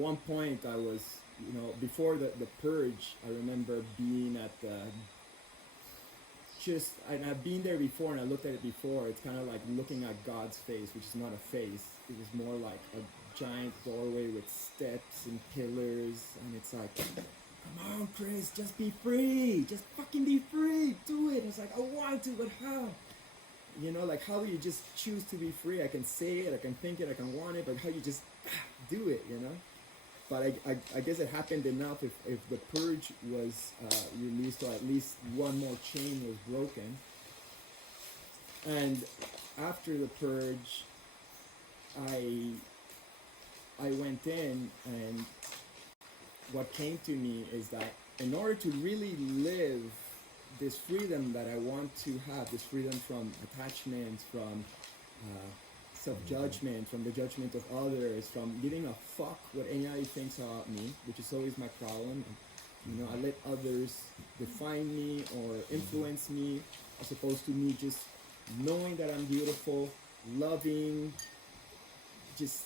one point I was, before the purge, I remember being at the, and I've been there before and I looked at it before. It's kind of like looking at God's face, which is not a face. It was more like a giant doorway with steps and pillars. And it's like, come on, Chris, just be free. Just fucking be free. Do it. It's like, I want to, but how? Like how do you just choose to be free? I can say it, I can think it, I can want it, but how you just do it, But I guess it happened enough if the purge was released, or at least one more chain was broken. And after the purge, I went in, and what came to me is that in order to really live this freedom that I want to have, this freedom from attachment, from self-judgment, from the judgment of others, from giving a fuck what anybody thinks about me, which is always my problem. I let others define me or influence me, as opposed to me just knowing that I'm beautiful, loving,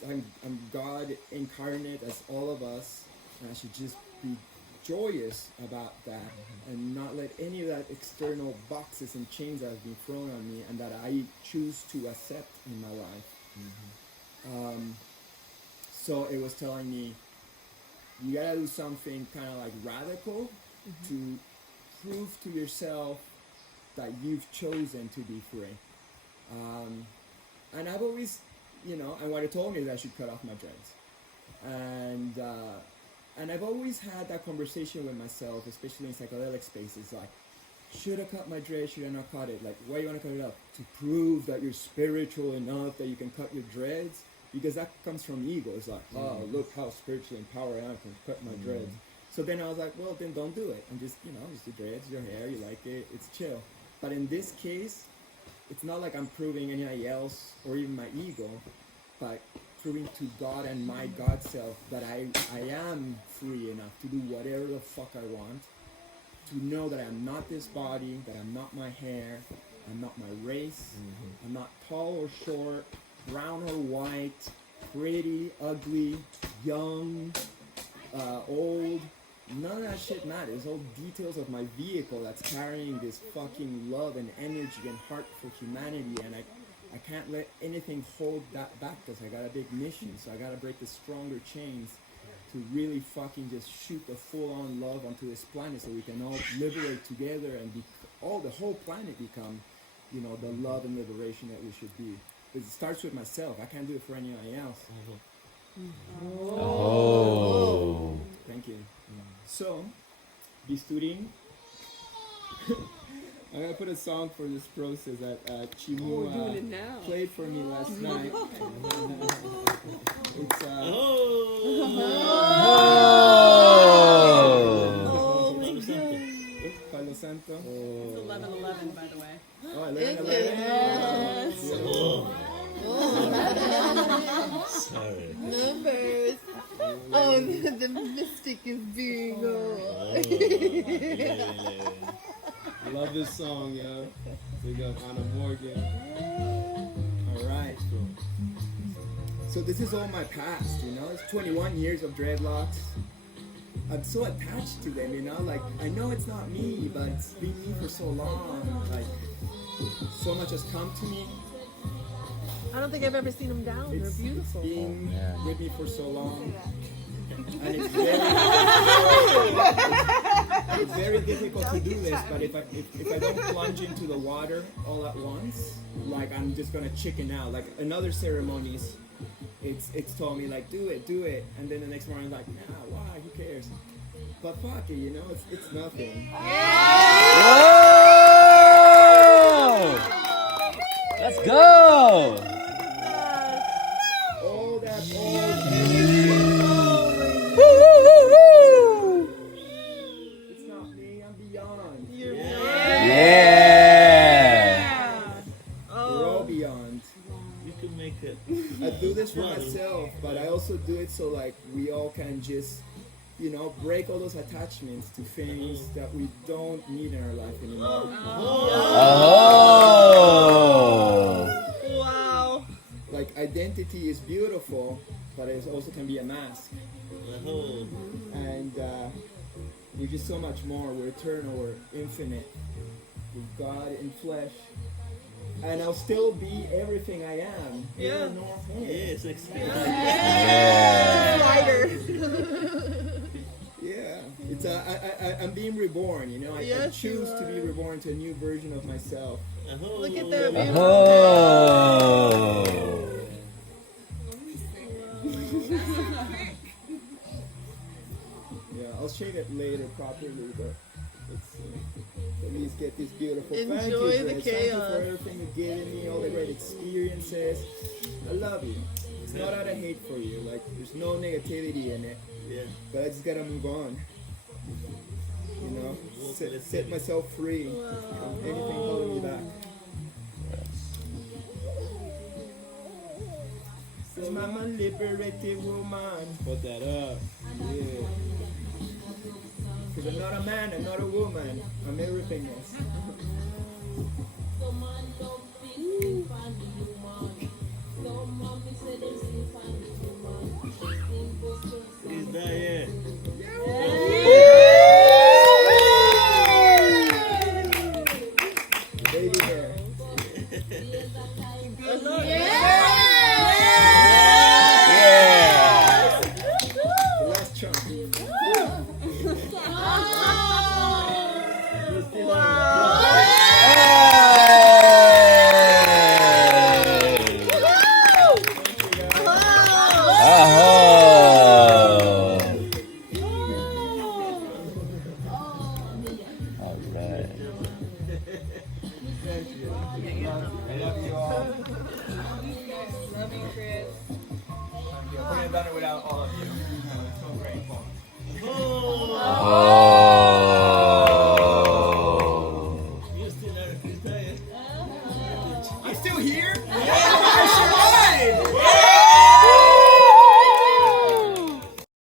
I'm God incarnate as all of us, and I should just be joyous about that and not let any of that external boxes and chains that have been thrown on me and that I choose to accept in my life. So it was telling me, you gotta do something kind of like radical to prove to yourself that you've chosen to be free. And I've always, and what it told me is I should cut off my dreads. And I've always had that conversation with myself, especially in psychedelic spaces, like, should I cut my dreads, should I not cut it? Like, why do you want to cut it up? To prove that you're spiritual enough that you can cut your dreads? Because that comes from ego. It's like, oh, look how spiritually empowered I am, I can cut my dreads. So then I was like, well, then don't do it. And just, just the dreads, your hair, you like it, it's chill. But in this case, it's not like I'm proving anybody else or even my ego, but proving to God and my God self that I am free enough to do whatever the fuck I want, to know that I'm not this body, that I'm not my hair, I'm not my race, I'm not tall or short, brown or white, pretty, ugly, young, old. None of that shit matters. All details of my vehicle that's carrying this fucking love and energy and heart for humanity, and I can't let anything hold that back because I got a big mission. So I got to break the stronger chains to really fucking just shoot the full-on love onto this planet so we can all liberate together and the whole planet become, the love and liberation that we should be. It starts with myself. I can't do it for anybody else. Oh. Thank you. So, Bisturin. I'm gonna put a song for this process that Chimua played for me last night. It's Palo Santo. It's 11/11, by the way. Oh, 11/11. Sorry. Numbers. Oh, the mystic is being Love this song, yo. Big up Anna Morgan. Alright. So this is all my past, It's 21 years of dreadlocks. I'm so attached to them, Like, I know it's not me, but it's been me for so long. Like, so much has come to me. I don't think I've ever seen them down. They're beautiful. It's been with me for so long. And it's very difficult to do this, but if I don't plunge into the water all at once, like I'm just gonna chicken out. Like in other ceremonies, it's told me like do it, and then the next morning like nah, why? Who cares? But fuck it, it's nothing. Whoa! Let's go! All that it's not me, I'm beyond. Yeah! We're all beyond. You can make it. I do this for myself, but I also do it so like we all can just, break all those attachments to things that we don't need in our life anymore. Oh! Wow. like identity is beautiful, but it also can be a mask. Oh. And we're just so much more. We're eternal. We're infinite. We're God in flesh. And I'll still be everything I am. Yeah. Yes, exactly. Lighter. Yeah. It's I'm being reborn. You know, I Yes, you choose to be are. reborn to a new version of myself. Oh. Look at that view. Oh. Yeah, I'll shave it later properly, but it's at least get this beautiful. Thank you, Enjoy the Dreads. Thank you chaos. for everything you've given me, all the great experiences. I love you. It's not out of hate for you. Like, there's no negativity in it. Yeah. But I just gotta move on. You know, set myself free from anything holding me back. This mama liberated woman. Put that up. Yeah. Because I'm not a man, I'm not a woman. I'm everythingness. Is that it? Baby hair. Yeah. The last chunk. Oh. All right. I love you all. Love you, Chris. I couldn't have done it without all of you. It's so grateful. Oh. I'm still here? Yeah.